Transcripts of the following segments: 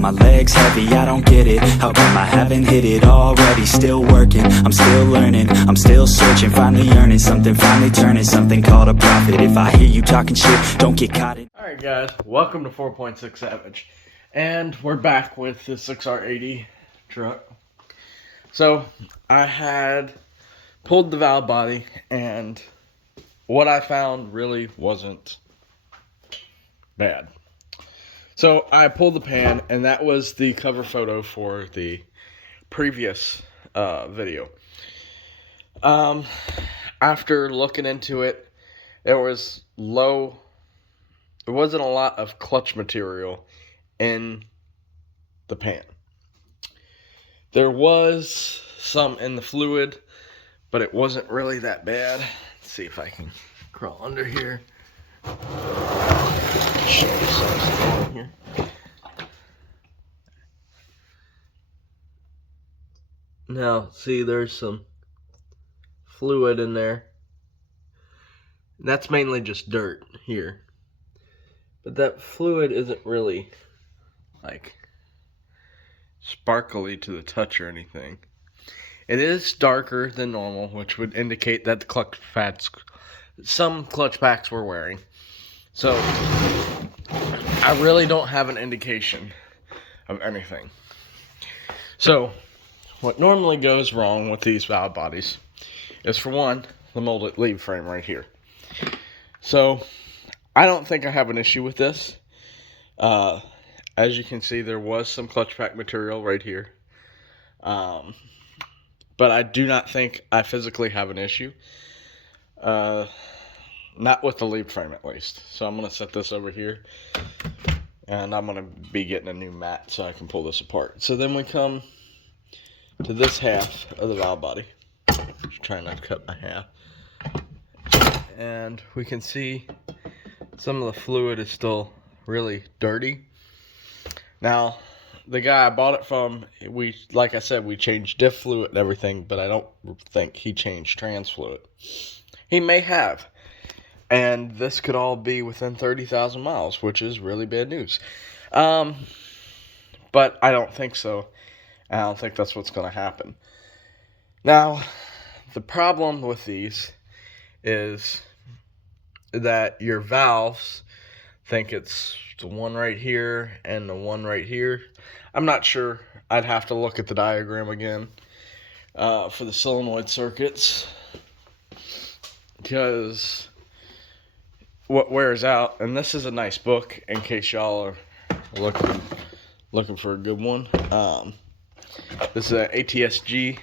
my legs heavy, I don't get it. How come I haven't hit it already? Still working, I'm still learning, I'm still searching, finally earning something, finally turning something called a profit. If I hear you talking shit, don't get caught in. Alright guys, welcome to 4.6 Savage. And we're back with the 6R80 truck. So, I had pulled the valve body, and what I found really wasn't bad. So, I pulled the pan, and that was the cover photo for the previous video. After looking into it, there wasn't a lot of clutch material in the pan. There was some in the fluid, but it wasn't really that bad. Let's see if I can crawl under here. Show you something here. Now, see, there's some fluid in there. That's mainly just dirt here. But that fluid isn't really, like, sparkly to the touch or anything. It is darker than normal, which would indicate that some clutch packs were wearing. So, I really don't have an indication of anything. So, what normally goes wrong with these valve bodies is, for one, the molded lead frame right here. So, I don't think I have an issue with this. As you can see, there was some clutch pack material right here. But I do not think I physically have an issue. Not with the lead frame, at least. So I'm going to set this over here. And I'm going to be getting a new mat so I can pull this apart. So then we come to this half of the valve body. Just trying not to cut my half. And we can see some of the fluid is still really dirty. Now, the guy I bought it from, like I said, we changed diff fluid and everything, but I don't think he changed trans fluid. He may have. And this could all be within 30,000 miles, which is really bad news. But I don't think so. I don't think that's what's going to happen. Now, the problem with these is that your valves think it's the one right here and the one right here. I'm not sure. I'd have to look at the diagram again for the solenoid circuits, because what wears out, and this is a nice book in case y'all are looking for a good one. This is an ATSG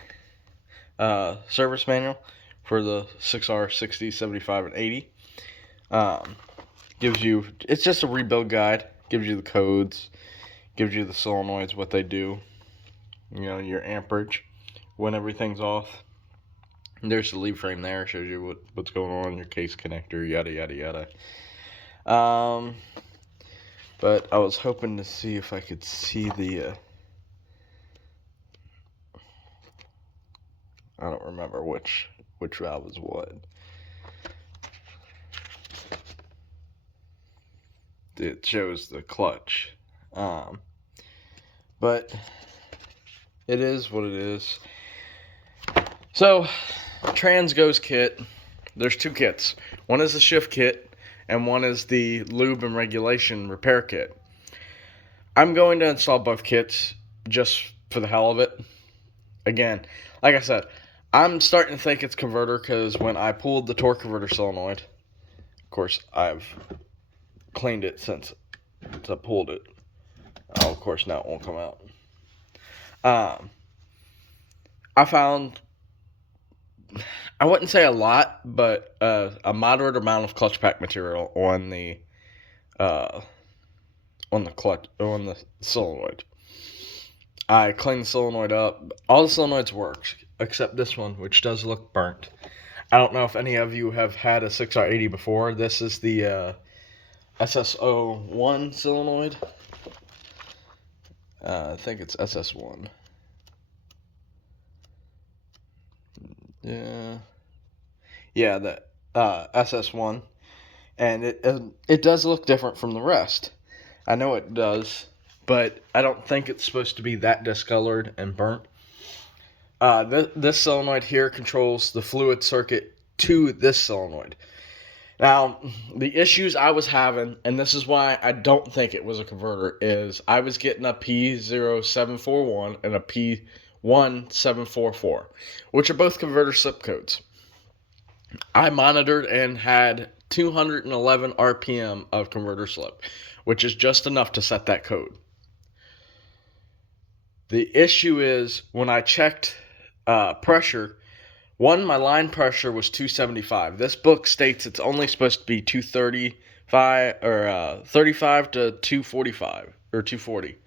service manual for the 6R 60, 75, and 80. It's just a rebuild guide. Gives you the codes, gives you the solenoids, what they do, your amperage, when everything's off. And there's the lead frame there, shows you what's going on, your case connector, yada yada yada. But I was hoping to see if I could see the I don't remember which valve is what. It shows the clutch. But it is what it is. So, Transgo's kit, there's two kits. One is the shift kit, and one is the lube and regulation repair kit. I'm going to install both kits just for the hell of it. Again, like I said, I'm starting to think it's converter, because when I pulled the torque converter solenoid, of course, I've cleaned it since I pulled it. Oh, of course, now it won't come out. I found, I wouldn't say a lot, but a moderate amount of clutch pack material on the solenoid. I cleaned the solenoid up. All the solenoids work except this one, which does look burnt. I don't know if any of you have had a 6R80 before. This is the SSO1 solenoid. I think it's SS1. Yeah, the SS1, and it does look different from the rest. I know it does, but I don't think it's supposed to be that discolored and burnt. This solenoid here controls the fluid circuit to this solenoid. Now, the issues I was having, and this is why I don't think it was a converter, is I was getting a P0741 and a P1744, which are both converter slip codes. I monitored and had 211 RPM of converter slip, which is just enough to set that code. The issue is when I checked pressure, my line pressure was 275. This book states it's only supposed to be 235 or 35 to 245 or 240.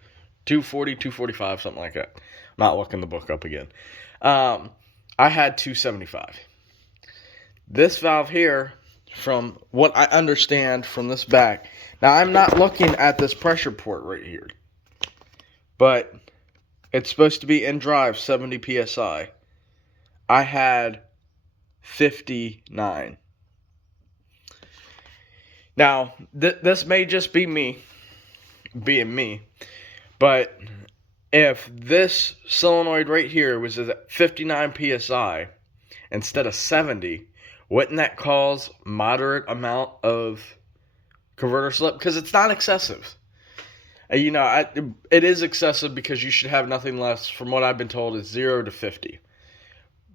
240, 245, something like that. I'm not looking the book up again. I had 275. This valve here, from what I understand from this back, now I'm not looking at this pressure port right here, but it's supposed to be in drive 70 psi. I had 59. Now, this may just be me being me, but if this solenoid right here was at 59 psi instead of 70, wouldn't that cause moderate amount of converter slip? Because it's not excessive. It is excessive because you should have nothing less, from what I've been told, is 0 to 50.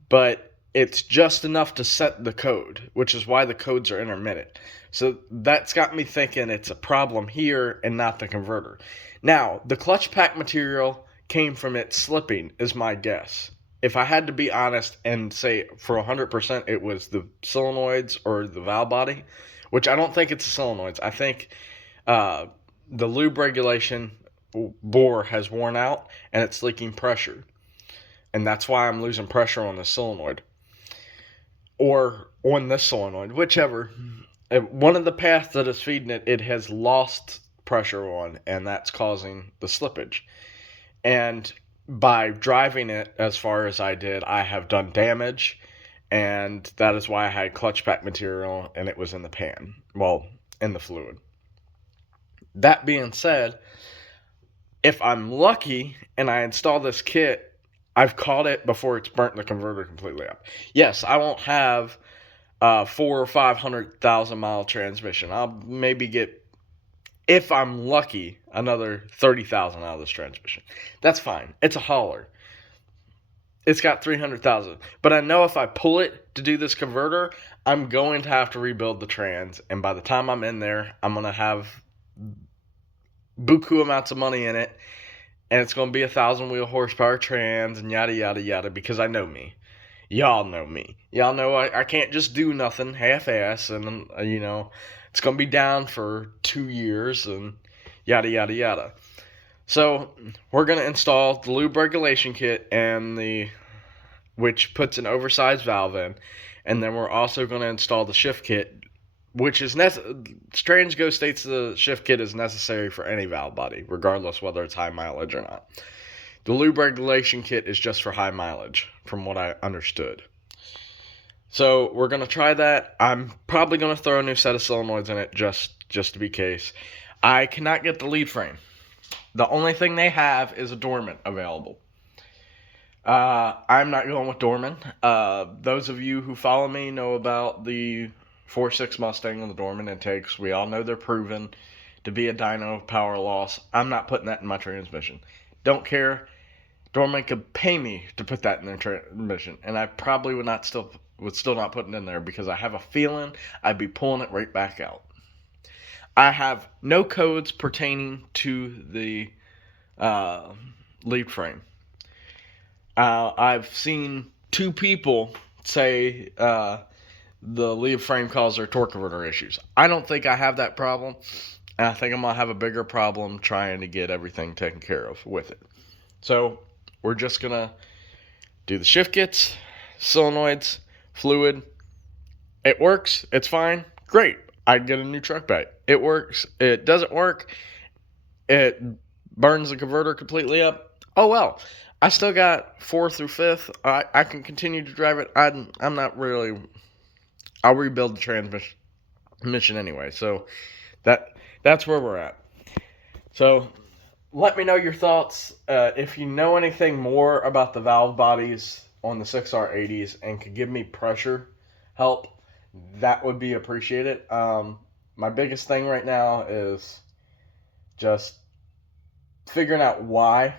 But it's just enough to set the code, which is why the codes are intermittent. So that's got me thinking it's a problem here and not the converter. Now, the clutch pack material came from it slipping, is my guess. If I had to be honest and say for 100% it was the solenoids or the valve body, which I don't think it's the solenoids. I think the lube regulation bore has worn out and it's leaking pressure. And that's why I'm losing pressure on the solenoid. Or on this solenoid, whichever. One of the paths that is feeding it, it has lost pressure on, and that's causing the slippage. And by driving it as far as I did, I have done damage, and that is why I had clutch pack material and it was in the pan. Well, in the fluid. That being said, if I'm lucky and I install this kit, I've caught it before it's burnt the converter completely up. Yes, I won't have 400,000 or 500,000 mile transmission. I'll maybe get, if I'm lucky, another 30,000 out of this transmission. That's fine. It's a hauler. It's got 300,000. But I know if I pull it to do this converter, I'm going to have to rebuild the trans. And by the time I'm in there, I'm going to have buku amounts of money in it. And it's going to be 1,000 wheel horsepower trans and yada, yada, yada, because I know me. Y'all know me. Y'all know I can't just do nothing half-ass and, it's going to be down for 2 years and yada, yada, yada. So we're going to install the lube regulation kit and which puts an oversized valve in. And then we're also going to install the shift kit, which is Transgo states the shift kit is necessary for any valve body, regardless whether it's high mileage or not. The lube regulation kit is just for high mileage, from what I understood. So we're going to try that. I'm probably going to throw a new set of solenoids in it just to be case. I cannot get the lead frame. The only thing they have is a Dorman available. I'm not going with Dorman. Those of you who follow me know about the 4.6 Mustang and the Dorman intakes. We all know they're proven to be a dyno power loss. I'm not putting that in my transmission. Don't care. Dorman could pay me to put that in their transmission, and I probably would still not put it in there because I have a feeling I'd be pulling it right back out. I have no codes pertaining to the lead frame. I've seen 2 people say the lead frame causes their torque converter issues. I don't think I have that problem, and I think I'm going to have a bigger problem trying to get everything taken care of with it. So we're just going to do the shift kits, solenoids, fluid. It works. It's fine. Great. I'd get a new truck back. It works. It doesn't work. It burns the converter completely up. Oh, well. I still got 4th through 5th. I can continue to drive it. I'm not really... I'll rebuild the transmission anyway. So that's where we're at. So let me know your thoughts. If you know anything more about the valve bodies on the 6R80s and could give me pressure help, that would be appreciated. My biggest thing right now is just figuring out why.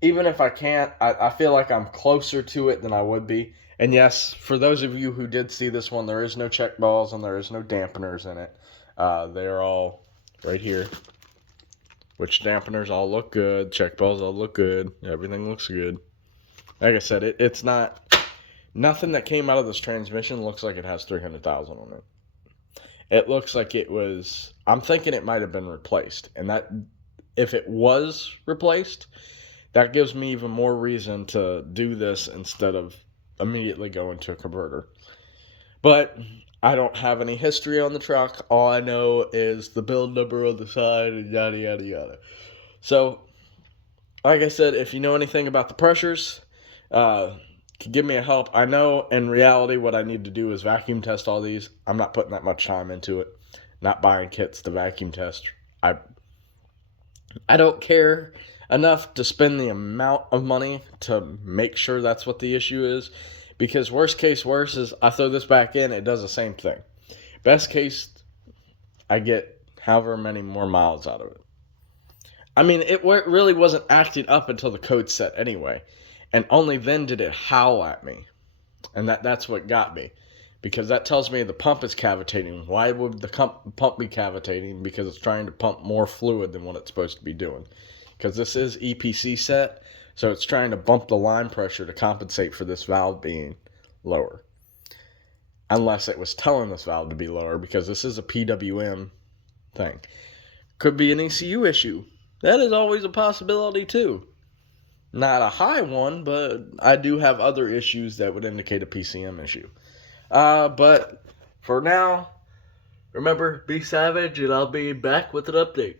Even if I can't, I feel like I'm closer to it than I would be. And yes, for those of you who did see this one, there is no check balls and there is no dampeners in it. They're all right here. Which dampeners all look good, check balls all look good, everything looks good. Like I said, it's not, nothing that came out of this transmission looks like it has 300,000 on it. It looks like it was, I'm thinking it might have been replaced. And that, if it was replaced, that gives me even more reason to do this instead of immediately going to a converter. But I don't have any history on the truck. All I know is the build number on the side and yada, yada, yada. So, like I said, if you know anything about the pressures, give me a help. I know in reality what I need to do is vacuum test all these. I'm not putting that much time into it. Not buying kits to vacuum test. I don't care enough to spend the amount of money to make sure that's what the issue is. Because worst case worse is I throw this back in, it does the same thing. Best case, I get however many more miles out of it. I mean, it really wasn't acting up until the code set anyway. And only then did it howl at me. And that's what got me. Because that tells me the pump is cavitating. Why would the pump be cavitating? Because it's trying to pump more fluid than what it's supposed to be doing. Because this is EPC set. So it's trying to bump the line pressure to compensate for this valve being lower. Unless it was telling this valve to be lower, because this is a PWM thing. Could be an ECU issue. That is always a possibility too. Not a high one, but I do have other issues that would indicate a PCM issue. But for now, remember, be savage, and I'll be back with an update.